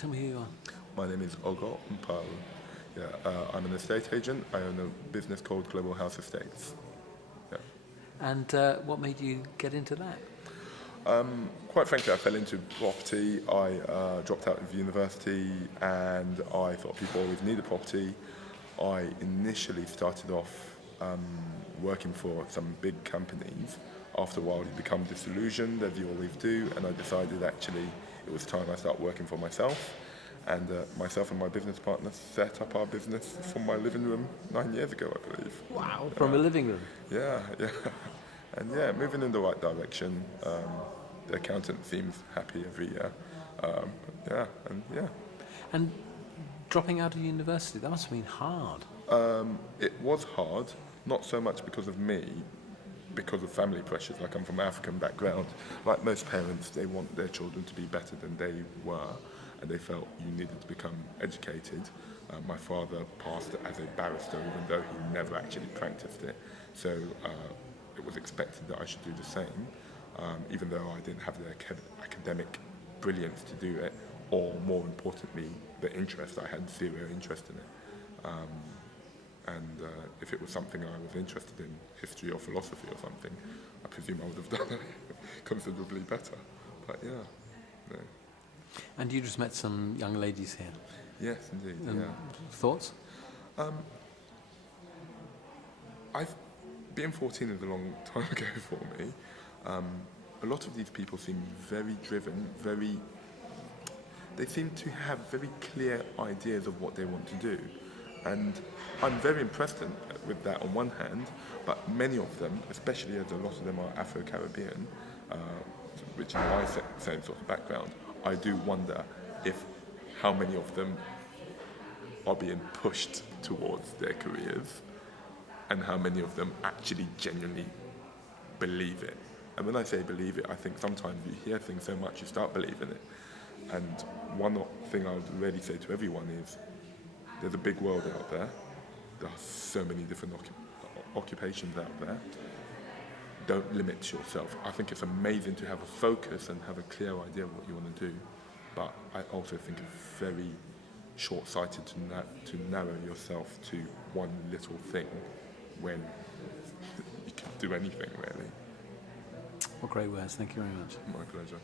Tell me who you are. My name is Ogo Mpalu. I'm an estate agent. I own a business called Global House Estates. Yeah. And what made you get into that? Quite frankly, I fell into property. I dropped out of university and I thought people always needed property. I initially started off working for some big companies. After a while, you become disillusioned, as you always do, and I decided actually it was time I start working for myself. And myself and my business partner set up our business from my living room 9 years ago, I believe. Wow, from a living room. Yeah. And moving in the right direction. The accountant seems happy every year. And dropping out of university, that must have been hard. It was hard, not so much because of me, because of family pressures. I come from an African background. Like most parents, they want their children to be better than they were, and they felt you needed to become educated. My father passed as a barrister, even though he never actually practiced it. So it was expected that I should do the same, even though I didn't have the academic brilliance to do it, or more importantly, the interest. I had zero interest in it. And if it was something I was interested in, history or philosophy or something, I presume I would have done it considerably better. But yeah. And you just met some young ladies here. Yes, indeed. And thoughts? Being 14 is a long time ago for me. A lot of these people seem very driven, they seem to have very clear ideas of what they want to do. And I'm very impressed with that on one hand, but many of them, especially as a lot of them are Afro-Caribbean, which in my same sort of background, I do wonder how many of them are being pushed towards their careers and how many of them actually genuinely believe it. And when I say believe it, I think sometimes you hear things so much you start believing it. And one thing I would really say to everyone is, there's a big world out there. There are so many different occupations out there. Don't limit yourself. I think it's amazing to have a focus and have a clear idea of what you want to do, but I also think it's very short-sighted to narrow yourself to one little thing when you can do anything, really. What great words. Thank you very much. My pleasure.